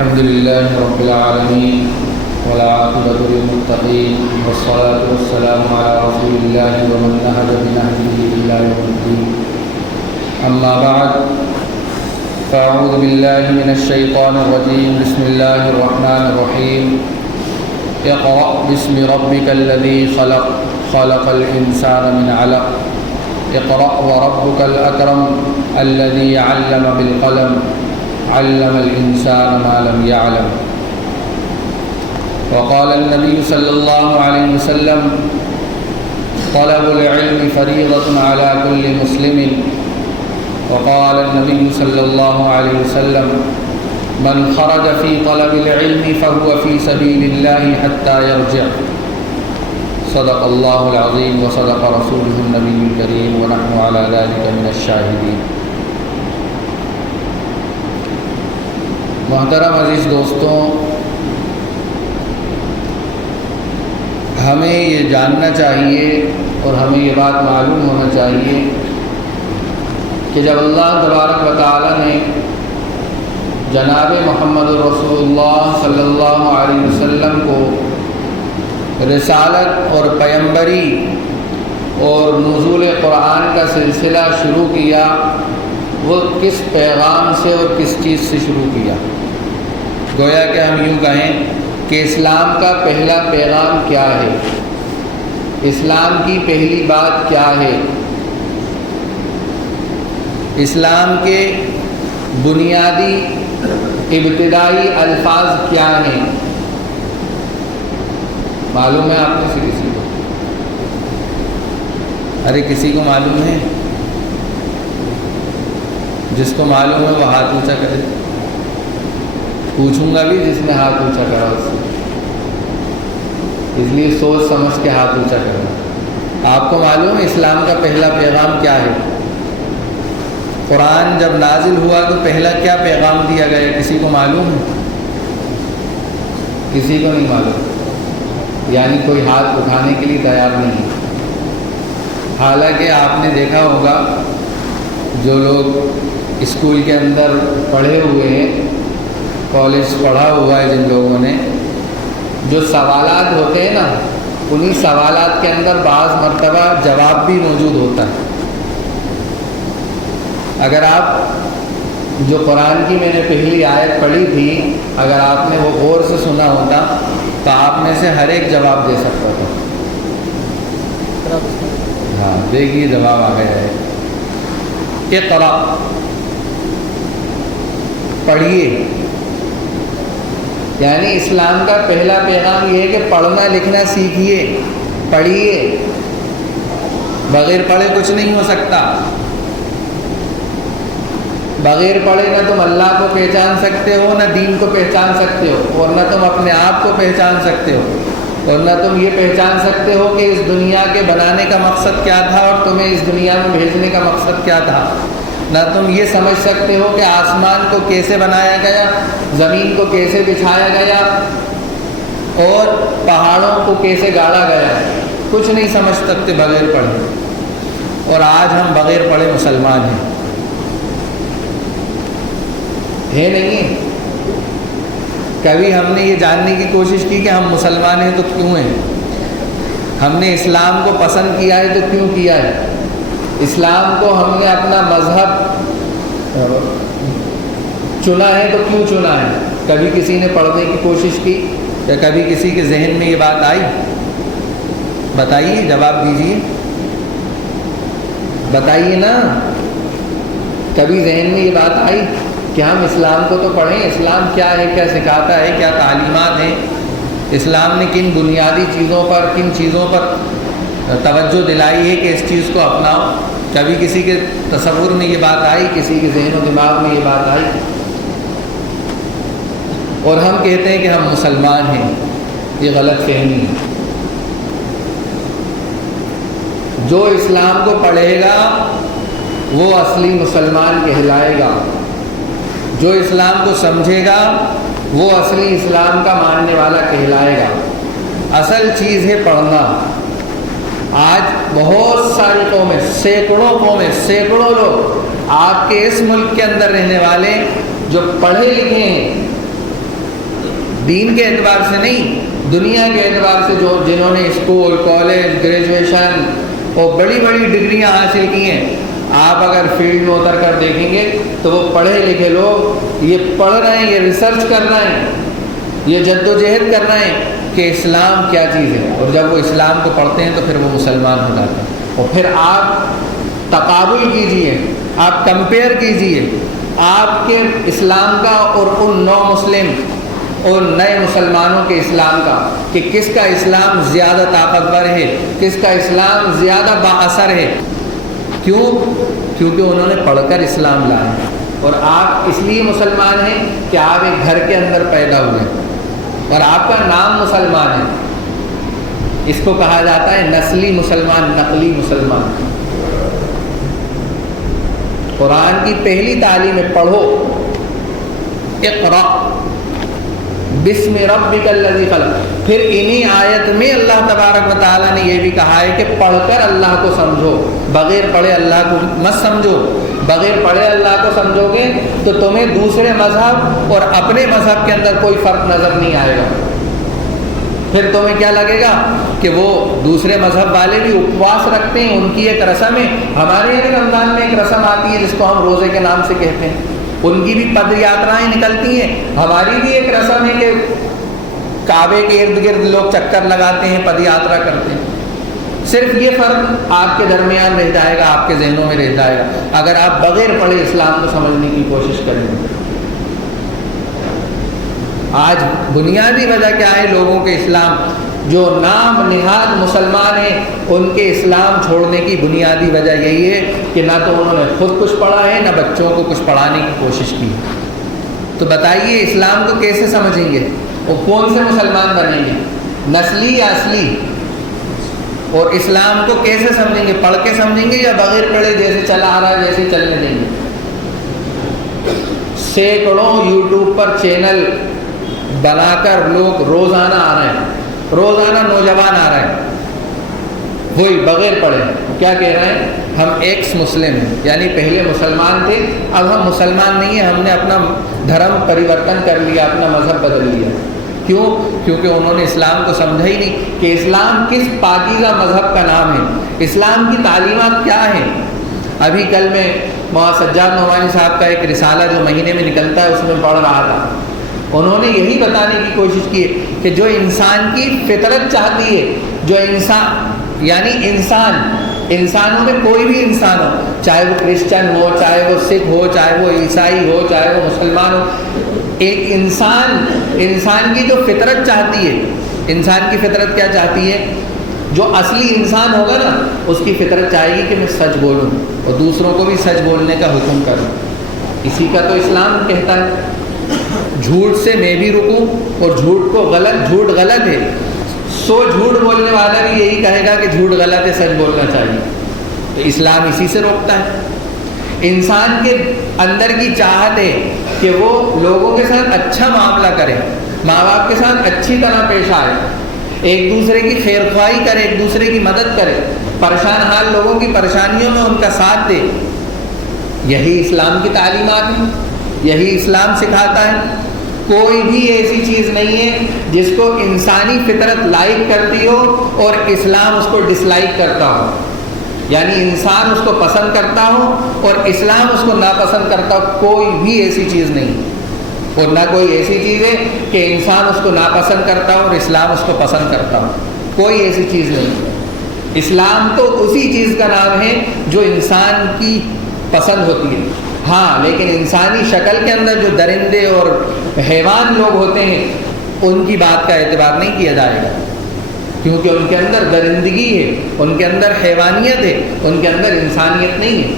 الحمد لله رب العالمين والعاقبة للمتقين والصلاة والسلام على رسول الله ومن نهج بنهجه إلى يوم الدين. أما بعد فأعوذ بالله من الشيطان الرجيم. بسم الله الرحمن الرحيم. اقرأ باسم ربك الذي خلق خلق الإنسان من علق اقرأ وربك الأكرم الذي علم بالقلم علم الإنسان ما لم يعلم. وقال النبي صلى الله عليه وسلم طلب العلم فريضة على كل مسلم. وقال النبي صلى الله عليه وسلم من خرج في طلب العلم فهو في سبيل الله حتى يرجع. صدق الله العظيم وصدق رسوله النبي الكريم ونحن على ذلك من الشاهدين. محترم عزیز دوستوں، ہمیں یہ جاننا چاہیے اور ہمیں یہ بات معلوم ہونا چاہیے کہ جب اللہ تبارک و تعالی نے جناب محمد رسول اللہ صلی اللہ علیہ وسلم کو رسالت اور پیغمبری اور نزول قرآن کا سلسلہ شروع کیا، وہ کس پیغام سے اور کس چیز سے شروع کیا؟ گویا کہ ہم یوں کہیں کہ اسلام کا پہلا پیغام کیا ہے، اسلام کی پہلی بات کیا ہے، اسلام کے بنیادی ابتدائی الفاظ کیا ہیں؟ معلوم ہے آپ میں سے کسی کو؟ ارے کسی کو معلوم ہے؟ جس کو معلوم ہے وہ ہاتھ اونچا کرے. پوچھوں گا بھی جس نے ہاتھ اونچا کرا اس سے، اس لیے سوچ سمجھ کے ہاتھ اونچا کرنا. آپ کو معلوم ہے اسلام کا پہلا پیغام کیا ہے؟ قرآن جب نازل ہوا تو پہلا کیا پیغام دیا گیا؟ کسی کو معلوم ہے؟ کسی کو نہیں معلوم، یعنی کوئی ہاتھ اٹھانے کے لیے تیار نہیں. حالانکہ آپ نے دیکھا ہوگا جو لوگ اسکول کے اندر پڑھے ہوئے ہیں، کالج پڑھا ہوا ہے جن لوگوں نے، جو سوالات ہوتے ہیں نا، انہی سوالات کے اندر بعض مرتبہ جواب بھی موجود ہوتا ہے. اگر آپ جو قرآن کی میں نے پہلی آیت پڑھی تھی، اگر آپ نے وہ غور سے سنا ہوتا تو آپ میں سے ہر ایک جواب دے سکتا تھا. ہاں دیکھیے جواب آ گیا ہے. اقرأ، پڑھیے. یعنی اسلام کا پہلا پیغام یہ ہے کہ پڑھنا لکھنا سیکھیے، پڑھیے. بغیر پڑھے کچھ نہیں ہو سکتا. بغیر پڑھے نہ تم اللہ کو پہچان سکتے ہو، نہ دین کو پہچان سکتے ہو، اور نہ تم اپنے آپ کو پہچان سکتے ہو، اور نہ تم یہ پہچان سکتے ہو کہ اس دنیا کے بنانے کا مقصد کیا تھا اور تمہیں اس دنیا میں بھیجنے کا مقصد کیا تھا. نہ تم یہ سمجھ سکتے ہو کہ آسمان کو کیسے بنایا گیا، زمین کو کیسے بچھایا گیا، اور پہاڑوں کو کیسے گاڑا گیا. کچھ نہیں سمجھ سکتے بغیر پڑھے. اور آج ہم بغیر پڑھے مسلمان ہیں. ہے نہیں؟ کبھی ہم نے یہ جاننے کی کوشش کی کہ ہم مسلمان ہیں تو کیوں ہیں؟ ہم نے اسلام کو پسند کیا ہے تو کیوں کیا ہے؟ اسلام کو ہم نے اپنا مذہب چنا ہے تو کیوں چنا ہے؟ کبھی کسی نے پڑھنے کی کوشش کی یا کبھی کسی کے ذہن میں یہ بات آئی؟ بتائیے، جواب دیجیے، بتائیے نا. کبھی ذہن میں یہ بات آئی کہ ہم اسلام کو تو پڑھیں، اسلام کیا ہے، کیا سکھاتا ہے، کیا تعلیمات ہیں، اسلام نے کن بنیادی چیزوں پر، کن چیزوں پر توجہ دلائی ہے کہ اس چیز کو اپناؤ؟ کبھی کسی کے تصور میں یہ بات آئی، کسی کے ذہن و دماغ میں یہ بات آئی؟ اور ہم کہتے ہیں کہ ہم مسلمان ہیں. یہ غلط فہمی ہے. جو اسلام کو پڑھے گا وہ اصلی مسلمان کہلائے گا. جو اسلام کو سمجھے گا وہ اصلی اسلام کا ماننے والا کہلائے گا. اصل چیز ہے پڑھنا. آج بہت ساری قومیں، سینکڑوں لوگ آپ کے اس ملک کے اندر رہنے والے جو پڑھے لکھے ہیں، دین کے اعتبار سے نہیں، دنیا کے اعتبار سے جنہوں نے اسکول، کالج، گریجویشن اور بڑی بڑی ڈگریاں حاصل کی ہیں، آپ اگر فیلڈ میں اتر کر دیکھیں گے تو وہ پڑھے لکھے لوگ یہ پڑھ رہے ہیں، یہ ریسرچ کر رہے ہیں، یہ جد و جہد کر رہے ہیں کہ اسلام کیا چیز ہے، اور جب وہ اسلام کو پڑھتے ہیں تو پھر وہ مسلمان ہو جاتے ہیں۔ اور پھر آپ تقابل کیجئے، آپ کمپیئر کیجئے آپ کے اسلام کا اور ان نو مسلم اور نئے مسلمانوں کے اسلام کا، کہ کس کا اسلام زیادہ طاقتور ہے، کس کا اسلام زیادہ با اثر ہے۔ کیوں؟ کیونکہ انہوں نے پڑھ کر اسلام لایا، اور آپ اس لیے مسلمان ہیں کہ آپ ایک گھر کے اندر پیدا ہوئے اور آپ کا نام مسلمان ہے۔ اس کو کہا جاتا ہے نسلی مسلمان، نقلی مسلمان۔ قرآن کی پہلی تعلیم ہے پڑھو، اقرأ بسم ربک الذی خلق۔ پھر انہی آیت میں اللہ تبارک و تعالیٰ نے یہ بھی کہا ہے کہ پڑھ کر اللہ کو سمجھو، بغیر پڑھے اللہ کو مت سمجھو۔ بغیر پڑھے اللہ کو سمجھو گے تو تمہیں دوسرے مذہب اور اپنے مذہب کے اندر کوئی فرق نظر نہیں آئے گا۔ پھر تمہیں کیا لگے گا کہ وہ دوسرے مذہب والے بھی اپواس رکھتے ہیں، ان کی ایک رسم ہے۔ ہمارے یہاں رمضان میں ایک رسم آتی ہے جس کو ہم روزے کے نام سے کہتے ہیں، ان کی بھی پد یاترائیں نکلتی ہیں۔ ہماری بھی ایک رسم ہے کہ کعبے کے ارد گرد لوگ چکر لگاتے ہیں، پد یاترا کرتے ہیں۔ صرف یہ فرق آپ کے درمیان رہ جائے گا، آپ کے ذہنوں میں رہ جائے گا اگر آپ بغیر پڑھے اسلام کو سمجھنے کی کوشش کریں گے۔ آج بنیادی وجہ کیا ہے لوگوں کے اسلام، جو نام نہاد مسلمان ہیں ان کے اسلام چھوڑنے کی بنیادی وجہ یہی ہے کہ نہ تو انہوں نے خود کچھ پڑھا ہے، نہ بچوں کو کچھ پڑھانے کی کوشش کی۔ تو بتائیے اسلام کو کیسے سمجھیں گے، وہ کون سے مسلمان بنیں گے، نسلی یا اصلی؟ اور اسلام کو کیسے سمجھیں گے، پڑھ کے سمجھیں گے یا بغیر پڑھے جیسے چلا آ رہا ہے ویسے چلنے دیں گے؟ سینکڑوں یوٹیوب پر چینل بنا کر لوگ روزانہ آ رہے ہیں، روزانہ نوجوان آ رہے ہیں، وہی بغیر پڑھے کیا کہہ رہے ہیں، ہم ایکس مسلم ہیں، یعنی پہلے مسلمان تھے اب ہم مسلمان نہیں ہیں، ہم نے اپنا دھرم پریورتن کر لیا، اپنا مذہب بدل لیا۔ کیوں؟ کیونکہ انہوں نے اسلام کو سمجھا ہی نہیں کہ اسلام کس پاکیزہ مذہب کا نام ہے، اسلام کی تعلیمات کیا ہیں۔ ابھی کل میں مولانا سجاد نعمانی صاحب کا ایک رسالہ جو مہینے میں نکلتا ہے اس میں پڑھ رہا تھا، انہوں نے یہی بتانے کی کوشش کی ہے کہ جو انسان کی فطرت چاہتی ہے، جو انسان یعنی انسانوں میں کوئی بھی انسان ہو، چاہے وہ کرسچن ہو، چاہے وہ سکھ ہو، چاہے وہ عیسائی ہو، چاہے وہ مسلمان ہو، ایک انسان کی جو فطرت چاہتی ہے، انسان کی فطرت کیا چاہتی ہے، جو اصلی انسان ہوگا نا اس کی فطرت چاہے گی کہ میں سچ بولوں اور دوسروں کو بھی سچ بولنے کا حکم کروں۔ اسی کا تو اسلام کہتا ہے، جھوٹ سے میں بھی رکوں، اور جھوٹ غلط ہے، سو جھوٹ بولنے والا بھی یہی کہے گا کہ جھوٹ غلط ہے، سچ بولنا چاہیے۔ تو اسلام اسی سے روکتا ہے۔ انسان کے اندر کی چاہت ہے کہ وہ لوگوں کے ساتھ اچھا معاملہ کرے، ماں باپ کے ساتھ اچھی طرح پیش آئے، ایک دوسرے کی خیر خواہی کرے، ایک دوسرے کی مدد کرے، پریشان حال لوگوں کی پریشانیوں میں ان کا ساتھ دے۔ یہی اسلام کی تعلیمات ہیں، یہی اسلام سکھاتا ہے۔ کوئی بھی ایسی چیز نہیں ہے جس کو انسانی فطرت لائک کرتی ہو اور اسلام اس کو ڈس لائک کرتا ہو، یعنی انسان اس کو پسند کرتا ہو اور اسلام اس کو ناپسند کرتا ہو، کوئی بھی ایسی چیز نہیں۔ اور نہ کوئی ایسی چیز ہے کہ انسان اس کو ناپسند کرتا ہو اور اسلام اس کو پسند کرتا ہو، کوئی ایسی چیز نہیں۔ اسلام تو اسی چیز کا نام ہے جو انسان کی پسند ہوتی ہے۔ ہاں، لیکن انسانی شکل کے اندر جو درندے اور حیوان لوگ ہوتے ہیں ان کی بات کا اعتبار نہیں کیا جائے گا، کیونکہ ان کے اندر درندگی ہے، ان کے اندر حیوانیت ہے، ان کے اندر انسانیت نہیں ہے،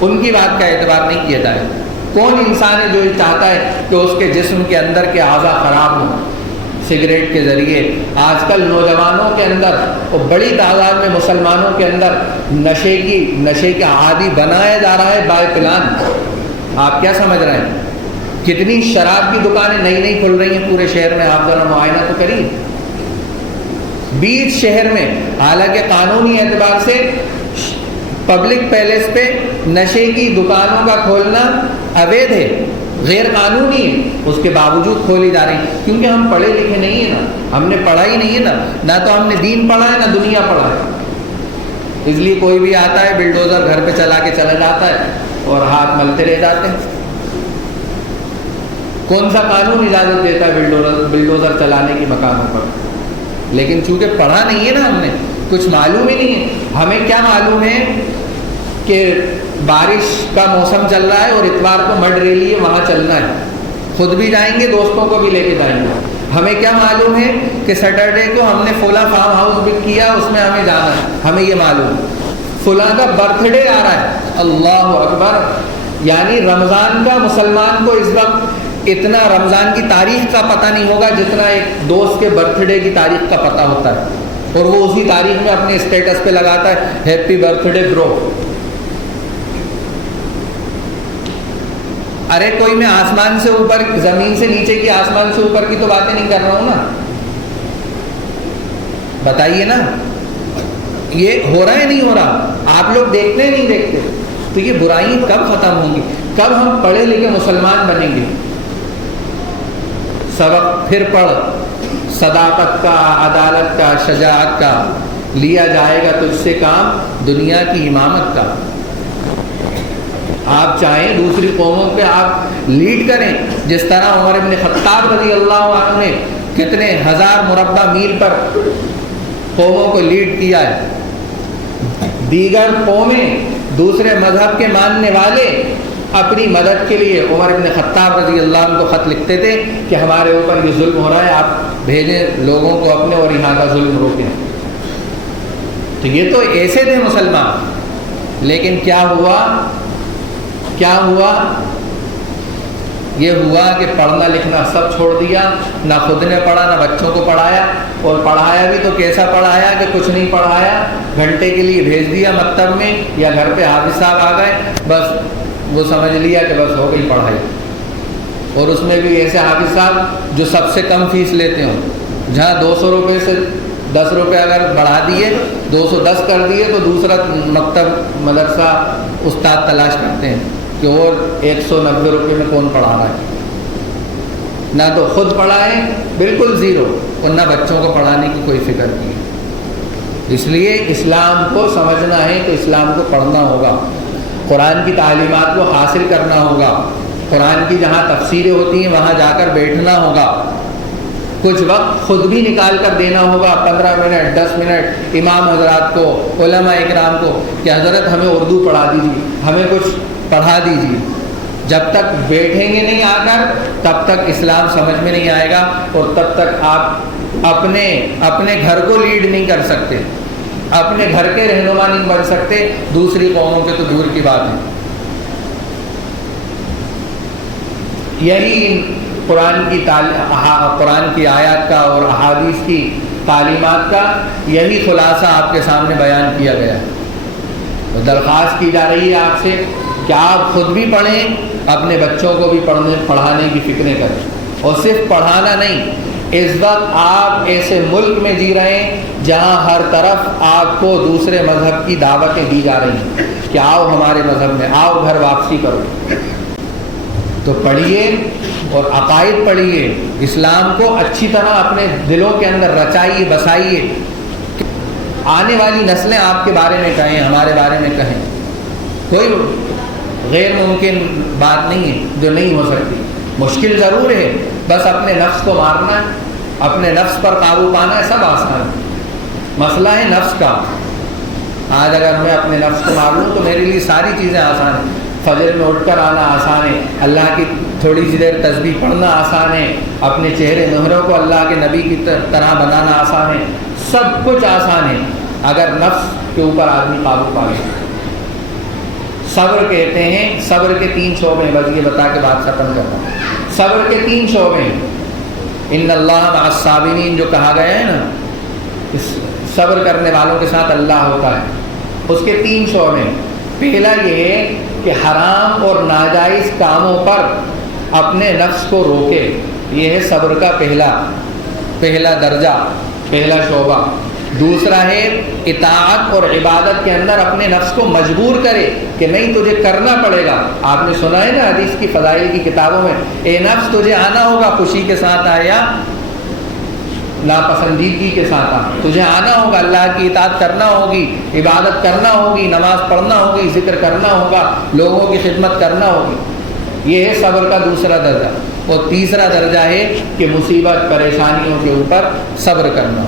ان کی بات کا اعتبار نہیں کیا جائے گا۔ کون انسان ہے جو یہ چاہتا ہے کہ اس کے جسم کے اندر کے اعضاء خراب ہوں؟ سگریٹ کے ذریعے آج کل نوجوانوں کے اندر اور بڑی تعداد میں مسلمانوں کے اندر نشے کا عادی بنایا جا رہا ہے بائی پلان۔ آپ کیا سمجھ رہے ہیں؟ کتنی شراب کی دکانیں نئی نئی کھل رہی ہیں پورے شہر میں، آپ ذرا معائنہ تو کریے۔ 20 شہر میں، حالانکہ قانونی اعتبار سے پبلک پیلیس پہ نشے کی دکانوں کا کھولنا اویدھ ہے، غیر قانونی ہے، اس کے باوجود کھولی جا رہی ہیں، کیونکہ ہم پڑھے لکھے نہیں ہیں نا، ہم نے پڑھا ہی نہیں ہے نا، نہ تو ہم نے دین پڑھا ہے نہ دنیا پڑھا ہے، اس لیے کوئی بھی آتا ہے بلڈوزر گھر پہ چلا کے چلا جاتا ہے اور ہاتھ ملتے رہ جاتے ہیں۔ کون سا قانون اجازت دیتا ہے بلڈوزر چلانے کی مکانوں پر؟ لیکن چونکہ پڑھا نہیں ہے نا ہم نے، کچھ معلوم ہی نہیں ہے۔ ہمیں کیا معلوم ہے کہ بارش کا موسم چل رہا ہے اور اتوار کو مڈ ریلی ہے، وہاں چلنا ہے، خود بھی جائیں گے، دوستوں کو بھی لے کے جائیں گے۔ ہمیں کیا معلوم ہے کہ سیٹرڈے کو ہم نے فلاں فارم ہاؤس بک کیا، اس میں ہمیں جانا ہے، ہمیں یہ معلوم ہے۔ فلاں کا برتھ ڈے آ رہا ہے، اللہ اکبر، یعنی رمضان کا مسلمان کو اس وقت اتنا رمضان کی تاریخ کا پتہ نہیں ہوگا جتنا ایک دوست کے برتھ ڈے کی تاریخ کا پتہ ہوتا ہے، اور وہ اسی تاریخ میں اپنے اسٹیٹس پہ لگاتا ہے ہیپی برتھ ڈے برو۔ ارے کوئی میں آسمان سے اوپر، زمین سے نیچے کی، آسمان سے اوپر کی تو باتیں نہیں کر رہا ہوں نا، بتائیے نا، یہ ہو رہا ہے نہیں ہو رہا؟ آپ لوگ دیکھتے ہیں نہیں دیکھتے؟ تو یہ برائیں کب ختم ہوں گی؟ کب ہم پڑھے لکھے مسلمان بنیں گے؟ سبق پھر پڑھ، صداقت کا، عدالت کا، شجاعت کا، لیا جائے گا تجھ سے کام دنیا کی امامت کا۔ آپ چاہیں دوسری قوموں پہ آپ لیڈ کریں، جس طرح عمر بن خطاب رضی اللہ عنہ نے کتنے ہزار مربع میل پر قوموں کو لیڈ کیا ہے۔ دیگر قومیں، دوسرے مذہب کے ماننے والے اپنی مدد کے لیے عمر بن خطاب رضی اللہ عنہ کو خط لکھتے تھے کہ ہمارے اوپر یہ ظلم ہو رہا ہے، آپ بھیجیں لوگوں کو اپنے اور یہاں کا ظلم روکیں۔ تو یہ تو ایسے تھے مسلمان، لیکن کیا ہوا؟ یہ ہوا کہ پڑھنا لکھنا سب چھوڑ دیا، نہ خود نے پڑھا نہ بچوں کو پڑھایا، اور پڑھایا بھی تو کیسا پڑھایا کہ کچھ نہیں پڑھایا، گھنٹے کے لیے بھیج دیا مکتب میں، یا گھر پہ حافظ صاحب آ گئے، بس وہ سمجھ لیا کہ بس ہو گئی پڑھائی۔ اور اس میں بھی ایسے حافظ صاحب جو سب سے کم فیس لیتے ہوں، جہاں 200 روپے سے 10 روپے اگر بڑھا دیے، 210 کر دیے، تو دوسرا مکتب مدرسہ استاد تلاش کرتے ہیں کہ اور 190 روپے میں کون پڑھا رہا ہے۔ نہ تو خود پڑھائے، بالکل زیرو، اور نہ بچوں کو پڑھانے کی کوئی فکر کی۔ اس لیے اسلام کو سمجھنا ہے تو اسلام کو پڑھنا ہوگا، قرآن کی تعلیمات کو حاصل کرنا ہوگا، قرآن کی جہاں تفسیریں ہوتی ہیں وہاں جا کر بیٹھنا ہوگا، کچھ وقت خود بھی نکال کر دینا ہوگا، 15 منٹ 10 منٹ امام حضرات کو، علماء اکرام کو، کہ حضرت ہمیں اردو پڑھا دیجیے، ہمیں کچھ پڑھا دیجیے۔ جب تک بیٹھیں گے نہیں آ کر، تب تک اسلام سمجھ میں نہیں آئے گا، اور تب تک آپ اپنے گھر کو لیڈ نہیں کر سکتے، اپنے گھر کے رہنما نہیں بن سکتے، دوسری قوموں کے تو دور کی بات ہے۔ یہی قرآن کی آیات کا اور احادیث کی تعلیمات کا یہی خلاصہ آپ کے سامنے بیان کیا گیا ہے۔ درخواست کی جا رہی ہے آپ سے کہ آپ خود بھی پڑھیں، اپنے بچوں کو بھی پڑھانے کی فکریں کریں، اور صرف پڑھانا نہیں۔ اس وقت آپ ایسے ملک میں جی رہے ہیں جہاں ہر طرف آپ کو دوسرے مذہب کی دعوتیں دی جا رہی ہیں کہ آؤ ہمارے مذہب میں، آؤ گھر واپسی کرو۔ تو پڑھیے اور عقائد پڑھیے، اسلام کو اچھی طرح اپنے دلوں کے اندر رچائیے، بسائیے۔ آنے والی نسلیں آپ کے بارے میں کہیں، ہمارے بارے میں کہیں، کوئی غیر ممکن بات نہیں ہے جو نہیں ہو سکتی۔ مشکل ضرور ہے، بس اپنے نفس کو مارنا ہے، اپنے نفس پر قابو پانا ہے، سب آسان ہے۔ مسئلہ ہے نفس کا۔ آج اگر میں اپنے نفس کو مار لوں تو میرے لیے ساری چیزیں آسان ہیں۔ فجر میں اٹھ کر آنا آسان ہے، اللہ کی تھوڑی سی دیر تسبیح پڑھنا آسان ہے، اپنے چہرے مہروں کو اللہ کے نبی کی طرح بنانا آسان ہے، سب کچھ آسان ہے اگر نفس کے اوپر آدمی قابو پا لے۔ صبر کہتے ہیں، صبر کے 3 شعبے ہیں، بس یہ بتا کے بات ختم کرتا ہوں۔ صبر کے 3 شعبے ہیں، ان اللہ مع الصابرین جو کہا گیا ہے نا، صبر کرنے والوں کے ساتھ اللہ ہوتا ہے، اس کے 3 شعبے ہیں۔ پہلا یہ ہے کہ حرام اور ناجائز کاموں پر اپنے نفس کو روکے، یہ ہے صبر کا پہلا درجہ، پہلا شعبہ۔ دوسرا ہے اطاعت اور عبادت کے اندر اپنے نفس کو مجبور کرے کہ نہیں تجھے کرنا پڑے گا. آپ نے سنا ہے نا حدیث کی فضائل کی کتابوں میں، اے نفس تجھے آنا ہوگا، خوشی کے ساتھ آیا ناپسندیدگی کے ساتھ آ، تجھے آنا ہوگا، اللہ کی اطاعت کرنا ہوگی، عبادت کرنا ہوگی، نماز پڑھنا ہوگی، ذکر کرنا ہوگا، لوگوں کی خدمت کرنا ہوگی. یہ ہے صبر کا دوسرا درجہ. اور تیسرا درجہ ہے کہ مصیبت پریشانیوں کے اوپر صبر کرنا.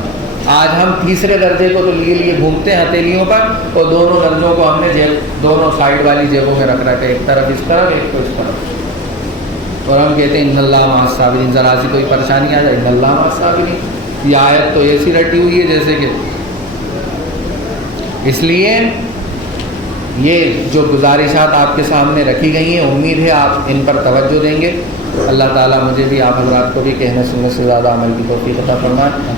آج ہم تیسرے درجے کو تو لیے گھومتے ہیں ہتھیلیوں پر، اور دونوں درجوں کو ہم نے دونوں سائڈ والی جیبوں میں رکھ رکھے، ایک طرف اس طرف، ایک تو اس طرف. اور ہم کہتے ہیں ان اللہ مع الصابرین، ذرا سی کوئی پریشانی آ جائے ان اللہ مع الصابرین. یہ آیت تو ایسی رٹی ہوئی ہے جیسے کہ. اس لیے یہ جو گزارشات آپ کے سامنے رکھی گئی ہیں، امید ہے آپ ان پر توجہ دیں گے. اللہ تعالیٰ مجھے بھی، آپ حضرات کو بھی کہنے سننے سے زیادہ عمل کی توفیق عطا فرمائے.